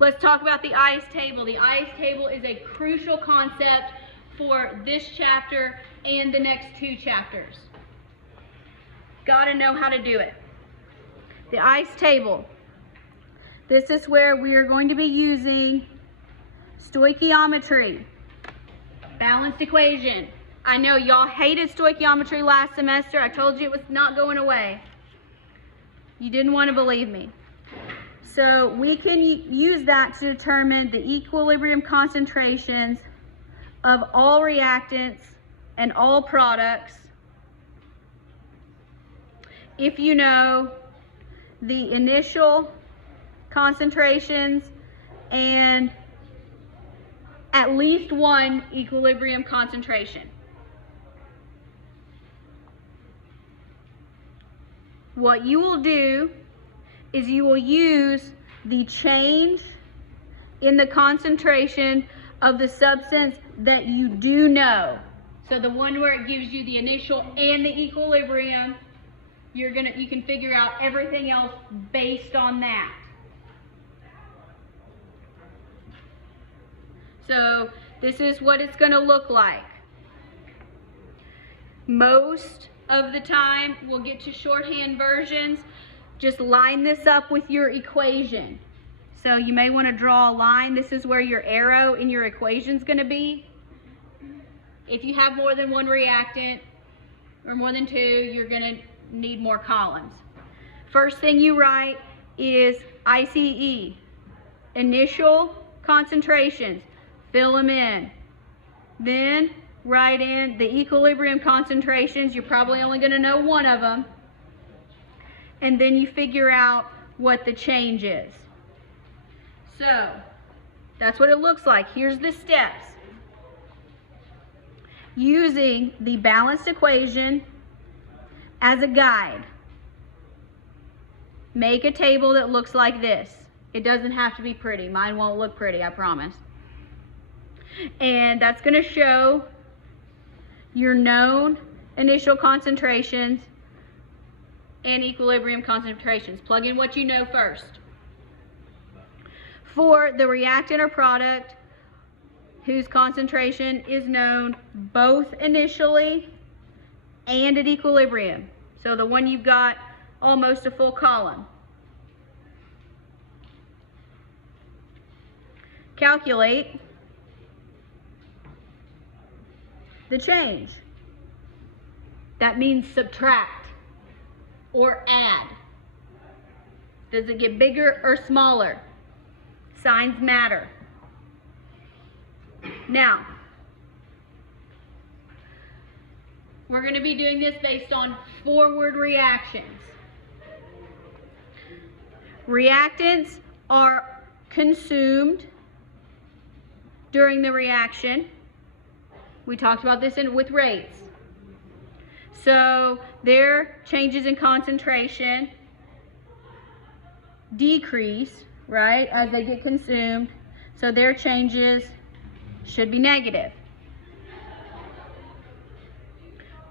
Let's talk about the ICE table. The ICE table is a crucial concept for this chapter and the next 2 chapters. Gotta know how to do it. The ICE table. This is where we are going to be using stoichiometry, balanced equation. I know y'all hated stoichiometry last semester. I told you it was not going away. You didn't want to believe me. So we can use that to determine the equilibrium concentrations of all reactants and all products if you know the initial concentrations and at least one equilibrium concentration. What you will do is you will use the change in the concentration of the substance that you do know. So the one where it gives you the initial and the equilibrium, you can figure out everything else based on that. So this is what it's going to look like. Most of the time we'll get to shorthand versions. Just line this up with your equation. So you may want to draw a line. This is where your arrow in your equation is going to be. If you have more than one reactant or more than 2, you're going to need more columns. First thing you write is ICE, initial concentrations. Fill them in. Then write in the equilibrium concentrations. You're probably only going to know one of them. And then you figure out what the change is. So that's what it looks like. Here's the steps. Using the balanced equation as a guide, make a table that looks like this. It doesn't have to be pretty. Mine won't look pretty, I promise. And that's going to show your known initial concentrations and equilibrium concentrations. Plug in what you know first. For the reactant or product whose concentration is known both initially and at equilibrium. So the one you've got almost a full column. Calculate the change. That means subtract or add. Does it get bigger or smaller? Signs matter. Now, we're going to be doing this based on forward reactions. Reactants are consumed during the reaction. We talked about this with rates. So their changes in concentration decrease, right, as they get consumed. So their changes should be negative.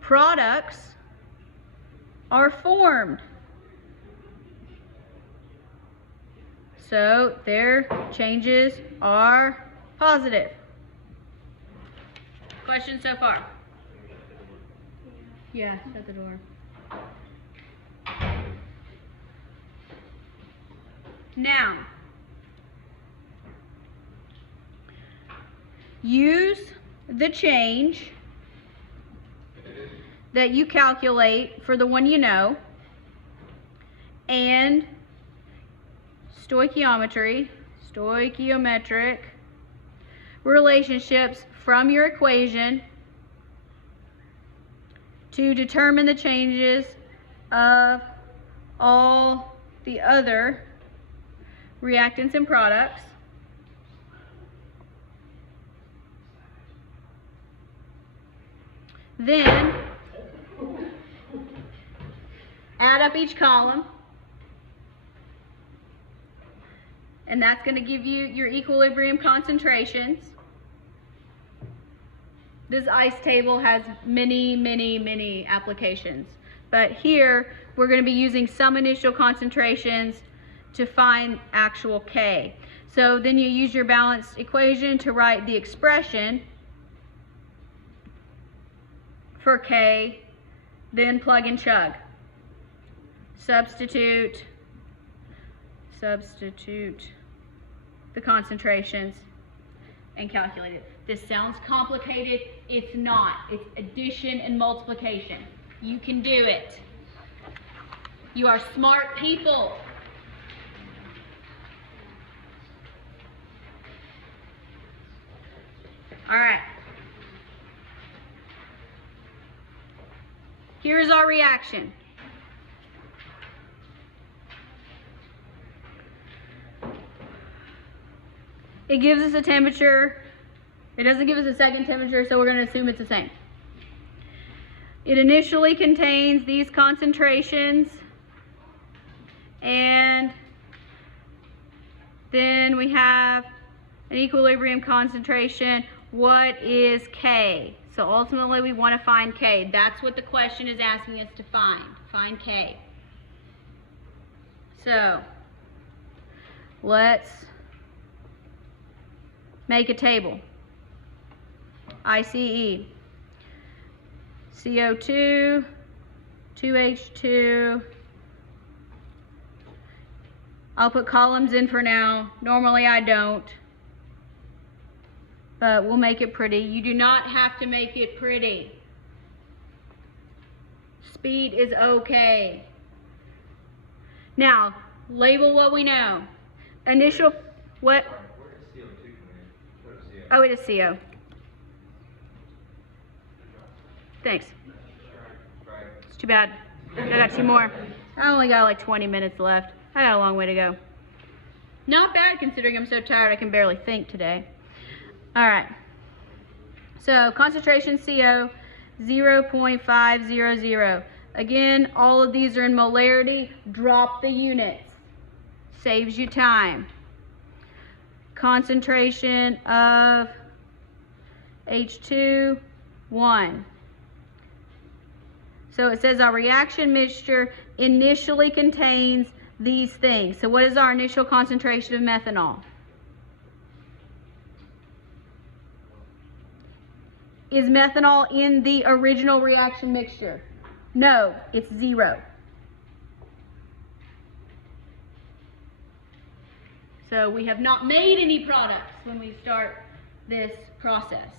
Products are formed. So their changes are positive. Questions so far? Yeah, shut the door. Now, use the change that you calculate for the one you know and stoichiometric relationships from your equation to determine the changes of all the other reactants and products. Then add up each column, and that's going to give you your equilibrium concentrations. This ICE table has many applications, but here we're going to be using some initial concentrations to find actual K. So then you use your balanced equation to write the expression for K, then plug and chug. Substitute the concentrations and calculate it. This sounds complicated. It's not. It's addition and multiplication. You can do it. You are smart people. All right. Here's our reaction. It gives us a temperature. It doesn't give us a second temperature, so we're going to assume it's the same. It initially contains these concentrations, and then we have an equilibrium concentration. What is K? So ultimately we want to find K. That's what the question is asking us to find. Find K. So let's make a table. ICE. CO2, 2H2. I'll put columns in for now. Normally I don't, but we'll make it pretty. You do not have to make it pretty. Speed is okay. Now, label what we know. Initial, what? Where does CO2 come in? Where does CO2? Oh, it is CO. Thanks. It's too bad. I got 2 more. I only got like 20 minutes left. I got a long way to go. Not bad considering I'm so tired I can barely think today. Alright. So concentration CO 0.500. Again, all of these are in molarity. Drop the units. Saves you time. Concentration of H2, 1. So it says our reaction mixture initially contains these things. So what is our initial concentration of methanol? Is methanol in the original reaction mixture? No, it's 0. So we have not made any products when we start this process.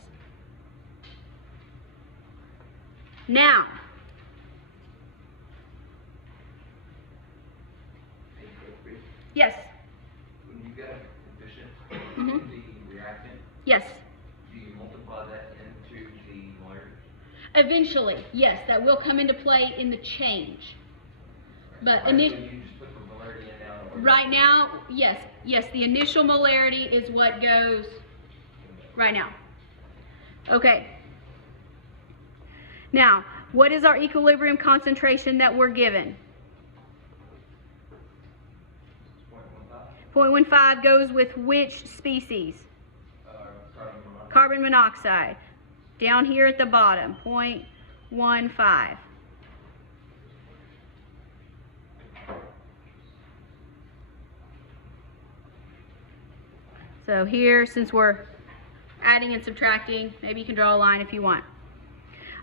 Now, yes. When you get a addition Mhm. the reactant, Yes. do you multiply that into the molarity? Eventually, yes, that will come into play in the change. But So you just put the molarity in now? Or right now, yes, the initial molarity is what goes right now. Okay. Now, what is our equilibrium concentration that we're given? 0.15 goes with which species? Carbon monoxide. Carbon monoxide. Down here at the bottom, 0.15. So here, since we're adding and subtracting, maybe you can draw a line if you want.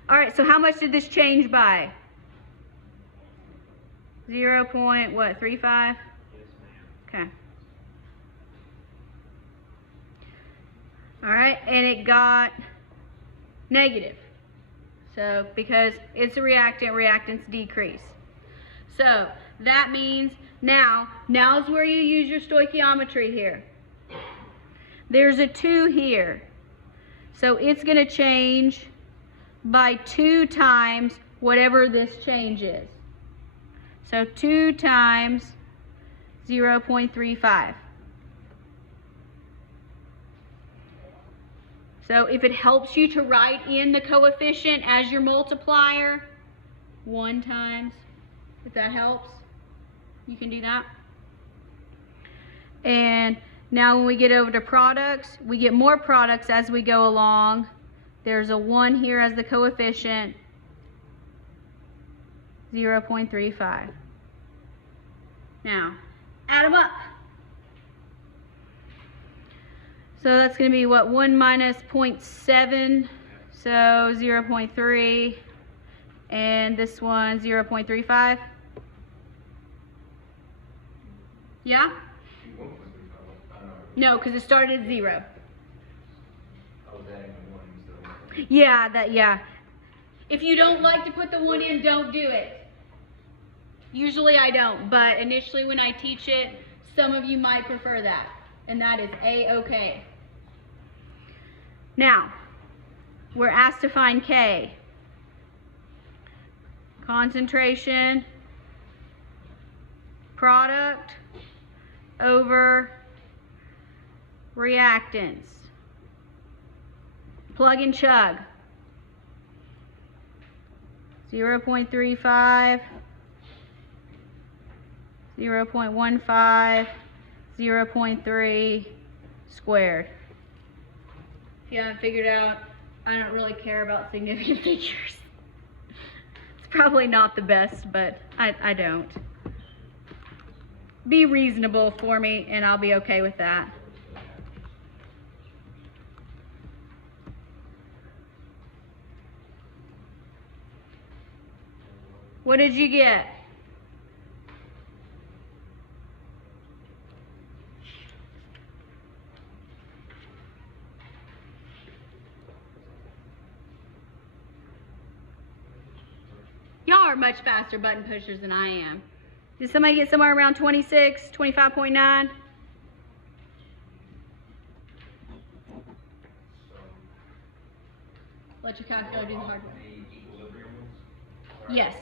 All right, so how much did this change by? 0.35? Okay. All right, and it got negative. So because it's a reactant, reactants decrease. So that means now's where you use your stoichiometry here. There's a 2 here. So it's going to change by 2 times whatever this change is. So 2 times 0.35. So if it helps you to write in the coefficient as your multiplier, 1 times, if that helps, you can do that. And now when we get over to products, we get more products as we go along. There's a 1 here as the coefficient, 0.35. Now, add them up. So that's going to be what, 1 minus 0.7, so 0.3, and this one 0.35. Yeah? No, because it started at 0. Yeah. If you don't like to put the 1 in, don't do it. Usually I don't, but initially when I teach it, some of you might prefer that, and that is A-okay. Now, we're asked to find K. Concentration, product over reactants. Plug and chug. 0.35, 0.15, 0.3 squared. If you haven't figured out, I don't really care about significant figures. It's probably not the best, but I don't. Be reasonable for me, and I'll be okay with that. What did you get? Y'all are much faster button pushers than I am. Did somebody get somewhere around 26, 25.9? Let your calculator do the hard work. Yes.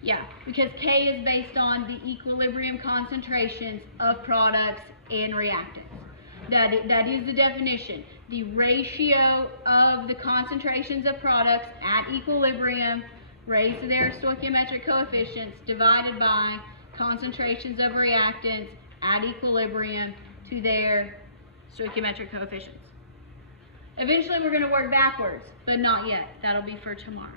Yeah, because K is based on the equilibrium concentrations of products and reactants. That is the definition. The ratio of the concentrations of products at equilibrium raised to their stoichiometric coefficients divided by concentrations of reactants at equilibrium to their stoichiometric coefficients. Eventually we're going to work backwards, but not yet. That'll be for tomorrow.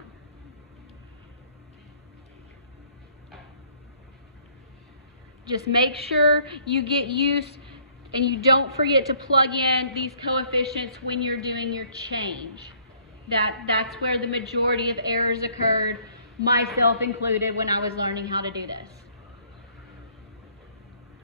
Just make sure you get used and you don't forget to plug in these coefficients when you're doing your change. That's where the majority of errors occurred, myself included, when I was learning how to do this.